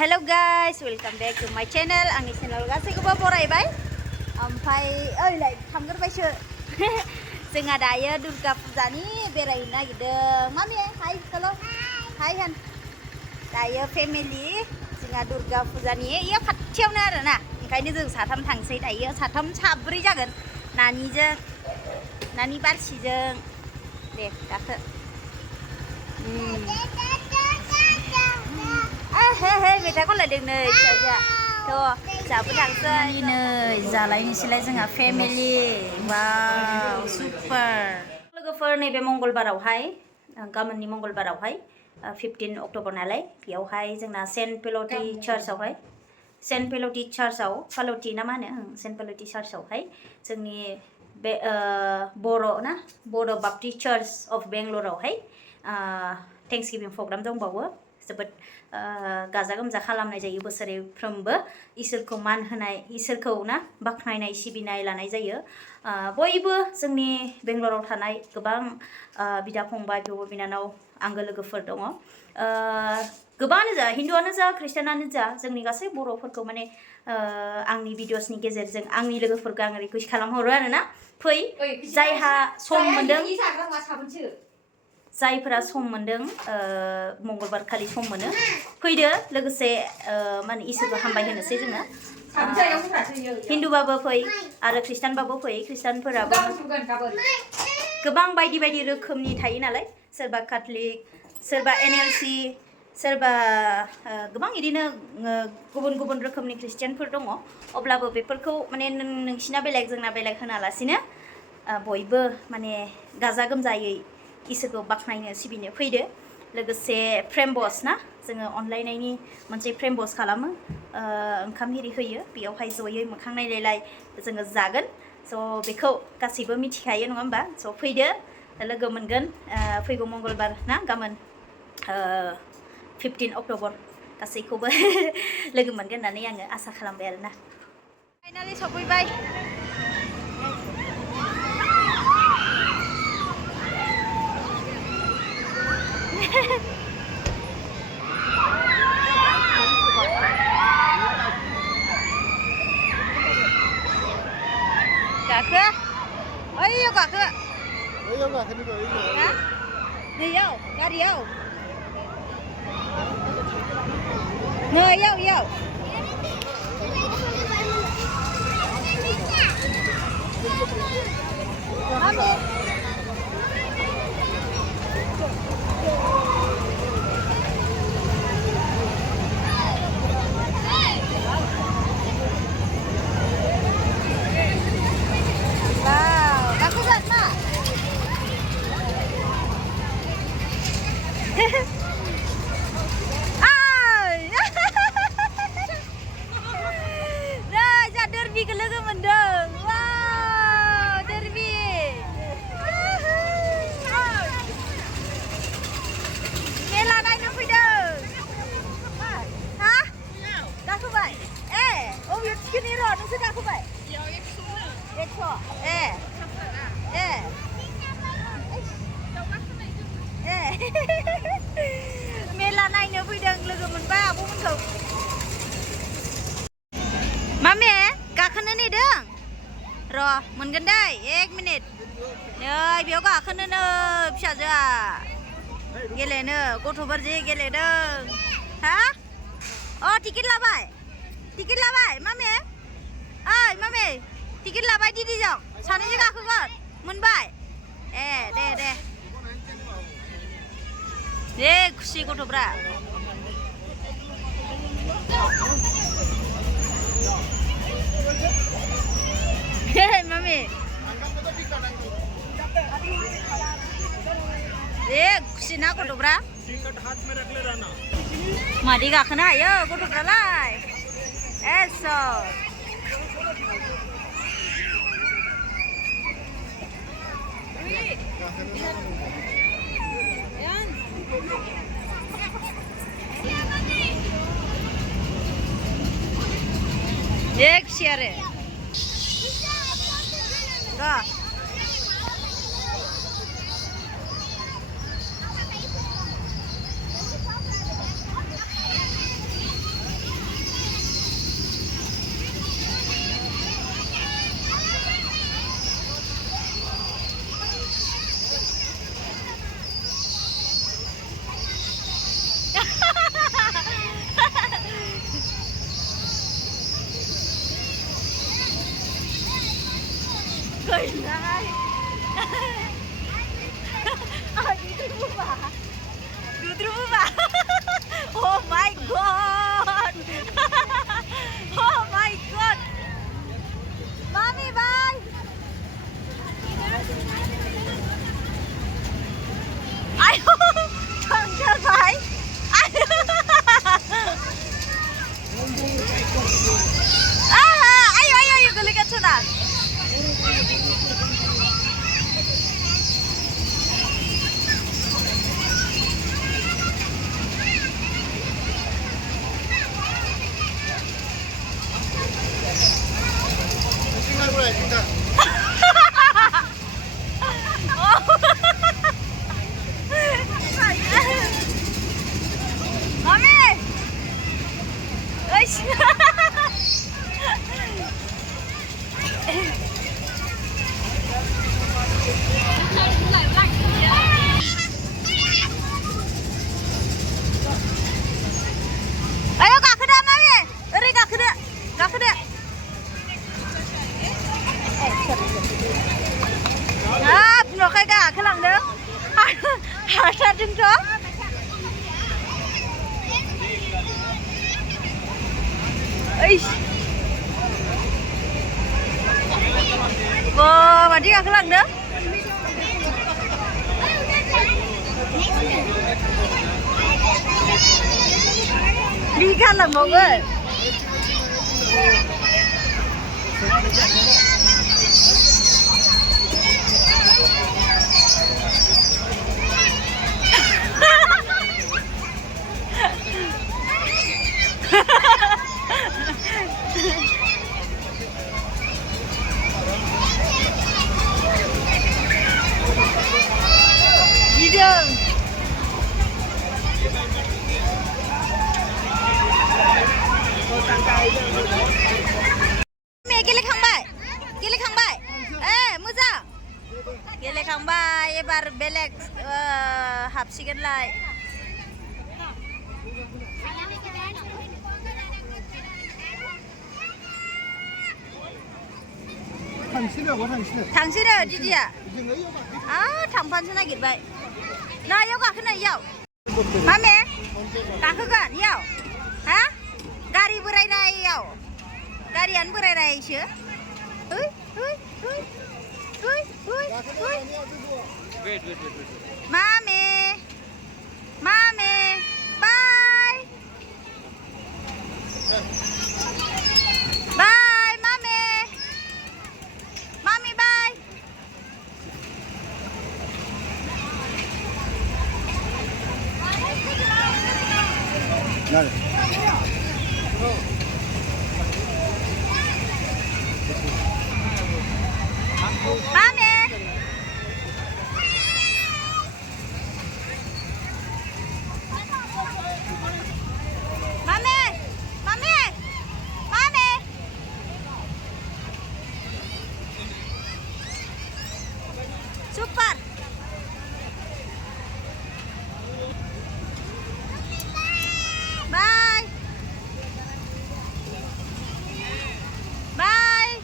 Hello guys, welcome back to my channel. Angni channel गासैखौबो बरायबाय. ओमफ्राय ओइलाय थांगोरबायसो. जोंहा दायो दुर्गा फुजानि बेरायनो नागिरदों. Mummy hi hello. हाय होन. दायो फेमिलि जोंहा दुर्गा फुजानि इयो खाथियावनो आरोना. ओंखायनो जों साथाम थांसै दायो. साथाम साब्रै जागोन. नानिजों नानि बारसिजों दे गाखो. Hey, मेथाइ खनलायदों नै फिसाजोआ. थ' जाबो थांसै नै जालायनोसैलाय जोंहा फेमिलि. वाव सुपार. लोगोफोर नैबे मंगलबारावहाय गाबोननि मंगलबारावहाय 15 अक्ट'बर नालाय बेयावहाय जोंना सेन्ट पेल'टि चार्चआवहाय सेन्ट पेल'टि चार्चआव पाल'टि ना मा होनो सेन्ट पेल'टि चार्चआवहाय जोंनि बे बर' बाप्टिस्ट चार्च अफ बेंगलरावहाय थेंक्सगिभिं प्रग्राम दंबावो. जोबोद गाजा गोमजा खालामनाय जायो बोसोरफ्रोमबो इसोरखौ मान होनाय इसोरखौ ना बाख्नायनाय सिबिनाय लानाय जायो. बयबो जोंनि बेंगलराव थानाय गोबां बिदा फंबाय बिब' बिनानाव आंगो लोगोफोर दङ. गोबाङानो जा हिन्दुआनो जा ख्रिस्टानानो जा जोंनि गासै बर'फोरखौ माने आंनि भिडिअसनि गेजेरजों आंनि लोगोफोरखौ आं रिकुवेस्ट खालामहरो आरोना फै जायहा सम मोनदों जायफोरा सम मोनदों मंगलबार खालि सम मोनो फैदो लोगोसे माने इसोरखौ हामबाय होनोसै जोङो. हिन्दुबाबो फै आरो ख्रिस्टानबाबो फै. ख्रिस्टानफोराबो गोबां बायदि बायदि रोखोमनि थायो नालाय सोरबा काथलिक सोरबा NLC सोरबा गोबां इदिनो गुबुन गुबुन रोखोमनि ख्रिस्टियानफोर दङ. अब्लाबो बेफोरखौ माने नोंसिना बेलेग जोंना बेलेग होनालासिनो बयबो माने गाजा गोमजायै इसोरखौ बाख्नायनो सिबिनो फैदो. लोगोसे फ्रेम्बस ना जोङो अनलायनायनि मोनसे फ्रेम्बस खालामो. ओंखाम एरि होयो बेयावहाय जयै मोखां नायलायलाय जोङो जागोन. स' बेखौ गासैबो मिथिखायो नङा होमबा. स' फैदो लोगो मोनगोन फैगौ मंगलबार ना गाबोन 15 अक्ट'बर गासैखौबो लोगो मोनगोन होननानै आङो आसा खालामबाय आरोना. फाइनालि सफैबाय. गाखो ओइयाव गाखो नैयाव गारियाव नैयाव मेला नायनो फैदों लोगो मोनबाय आब'मोनखौ. मामे गाखोनो नेदों र' मोनगोन दै 1 मिनिट. नै बेयाव गाखोनो नो फिसाजोआ गेलेनो गथ'फोर जे गेलेदों. हा टिकेट लाबाय मामे ओइ मामे टिकेट लाबाय दिदिजों सानैजों गाखोगोन मोनबाय. दे खुसि गथ'फ्रा. मामी दे खुसि ना गथ'फ्रा. मादि गाखोनो हायो गथ'फ्रालाय. दे खुसि आरो Nay. Dudru ba? Oh my god. Oh my god. Mommy, bye. Ayo, tanggal bye. Ayo, gelikat sana. Mami, ayo gakhıda Mami, eri gakhıda. Nó khai gà cái lằng đó hả sao trứng chó ấy vô mà đi gà cái lằng đó đi khăn là mọi người Gidiyorum. Mẹ gelek hangbai. Moja. Gelek hangbai. Ebar belek hapsigenlay. 당신은 어디야? 아, 당판수 나길래. 나 여기 가크나요. 마메, 가크간 요. 하? 가리 부라이나요. 가리 안 부라이나이시? Wait. 마메, bye. Bye, mommy. Mommy, bye. Mommy. Super. Bye. Bye.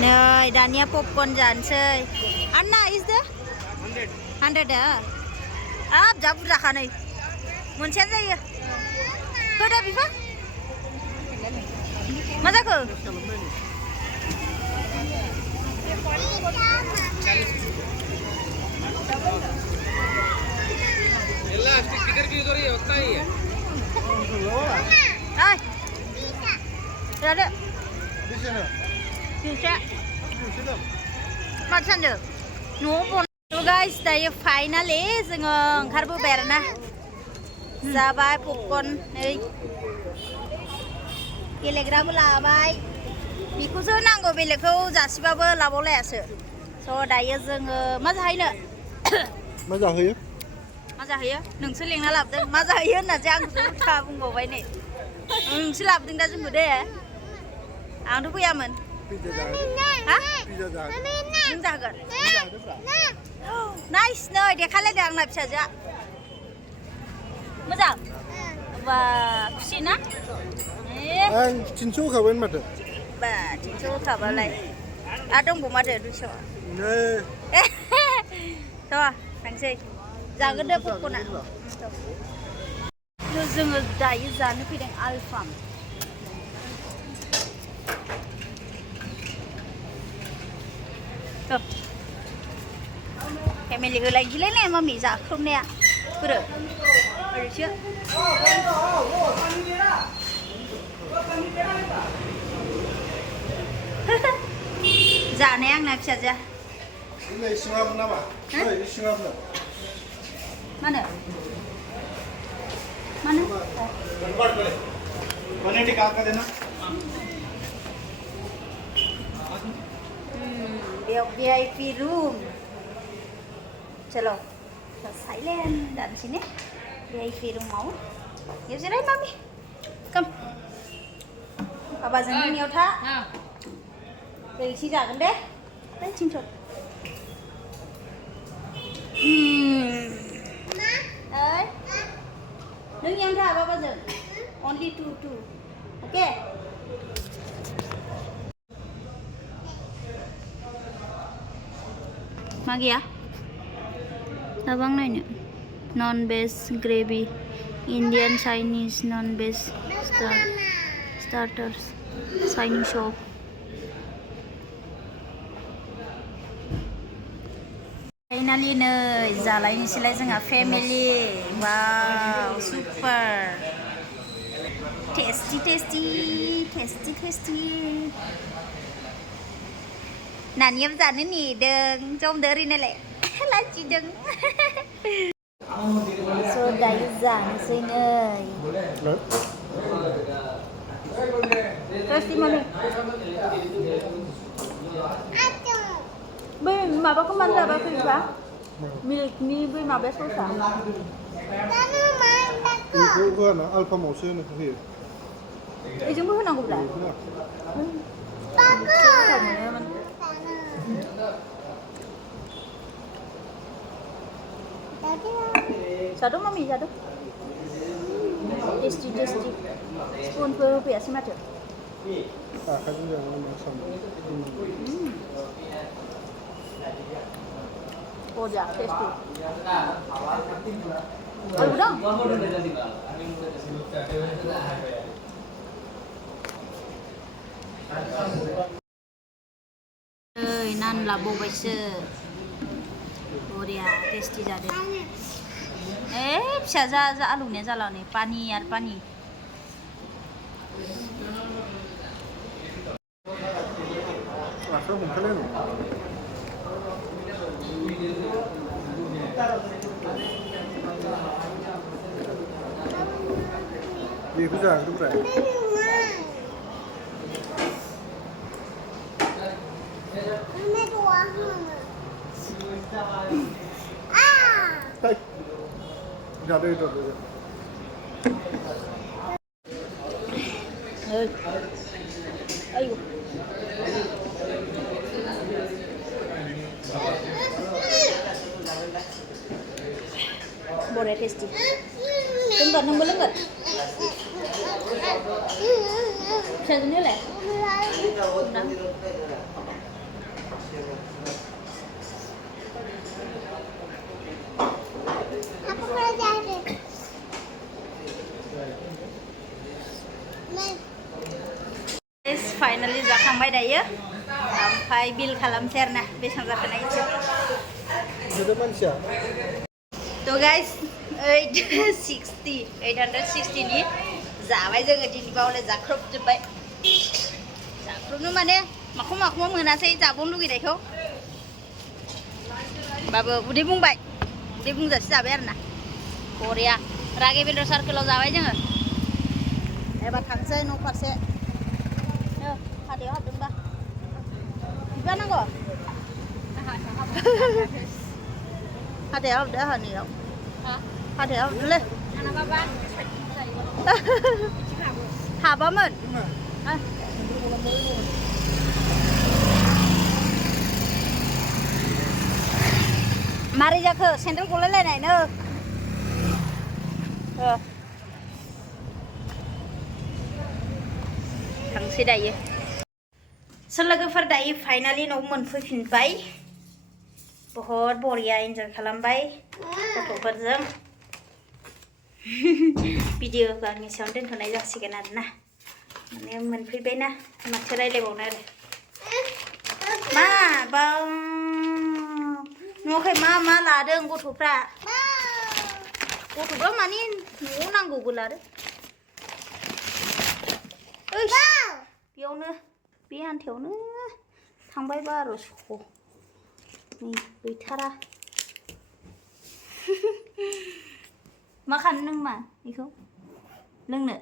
Nah, Dania popcorn janse. Anna is there? 100 ya. Ab jabu rakhane. Munchen jaiye. Koda bifa? Maza ko. Elastic sticker की उधर ही होता ही है। Ay. Ada. Kebse. Mat saन्दों? न'आव बन. So guys, दायो finally जोङो ओंखारबोबाय आरोना. जाबाय पपकर्न नै. गेलेग्राबो लाबाय. बेखौसो नांगौ बेलेगखौ जासिबाबो लाबावलायासो. So दायो जोङो मा जाहैनो? मा जाहोयो? मा जाहैयो? नोंसो लेंना लाबोदों. मा जाहैयो होननासो आंखौसो उल्था बुंबावबाय नै. नोंसो लाबोदों दा जोंखौ दे. आंथ' फैयामोन. पिज्जा जाहोगोन. हा? पिज्जा जाहोगोन. नों जागोन? नाइस नै देखायलायदों आंना फिसाजोआ. मोजां? बा खुसि ना? आं 300 होखाबायमोन माथो. बा 300 होखाबालाय. आरो दंबावो माथो 200. नै. थ' थांसै. जागोन दे पपकर्नआ. जोङो दायो जानो फैदों आलफाम. फेमिलि होलायनोसैलाय मामि जाख्रबनाया बोरो ओरैसो जानाया आंना फिसाजोआ सिङाबो नामा? सिङाबो मानो? मानो? माने टिका का देना VIP room. चलो साइलेंट डांसि ने VIP room mau. Yuk sini mami. Come. Papa jangan niau tha. Dari sini jagan deh. Đấy chinh chột. Đấy. Đừng nhang tha Papa jangan. Only two. Okay. Magi ya. Abang nanya. Non-veg gravy, Indian Chinese non-veg starters, Chinese shop. Finally नै जालायनोसैलाय जोंहा family. Wow, super. Tasty. Nanya जानो नेदों जमदो ओरैनोलाय लाजिदों. So दायो जानोसै नै. Tasty mami. बै माबाखौ मानो जाबाखै बिफा? मिल्कनि बै माबाया ससा. बेखौ होआना आलफामावसो होयो. बेजोंबो होनांगौब्रा. Satu mami satu. Tasty. Spoonful hoफैयासै माथो. आखाइजों जानांगौ सामब्राम. Oja, tasty. Ayo dong. Nan लाबोबायसो. बरिया टेस्टी जादों. फिसा जा आलौनाया जाला नै पानि आरो पानि. आखाइयाव हमथालाय नङा. बेखौ जाग्रोब्रा. जादो. Ayo. Boleh tasty. Nunggu lengket. Bisa gini lah. Aku mau jadi. Finally जाखांबाय दायो. ओमफ्राय बिल खालामसै आरोना बेसेबां जाखो नायसै. Sudah manusia. So guys, 860 नि जाबाय जोङो दिनै बावलाय जाख्रबजोब्बाय. रुनो माने माखौ मोनासै जाबावनो लुगैनायखौ बाबो उदै बुंबाय उदै बुंजासे जाबाय आरोना बरिया राघवेन्द्र सार्केलाव जाबाय जोङो एबार थांसै न' फारसे हाथायाव हाबदोंबा बिबा नांगौ हाथायाव हाबदो हानियाव हाथायाव हाबदोलै हाबामोन मारै जाखो सेन्देल गलायलायनायनो थांसै दायो सोर लोगोफोर दायो फाइनालि न'आव मोनफैफिनबाय बहुत बरिया एन्जय खालामबाय गथ'फोरजों भिडिअखौ आंनि सायाव दोनथ'नाय जासिगोन आरोना माने मोनफैबायना माथो रायलायबावनो आरो मा बाव न'आवहाय मा लादों गथ'फ्रा माने न'आव नांगौबो लादों बेयावनो बे हान्थायावनो थांबाय 1200 नै गैथारा मा खानो नों मा बेखौ लोंनो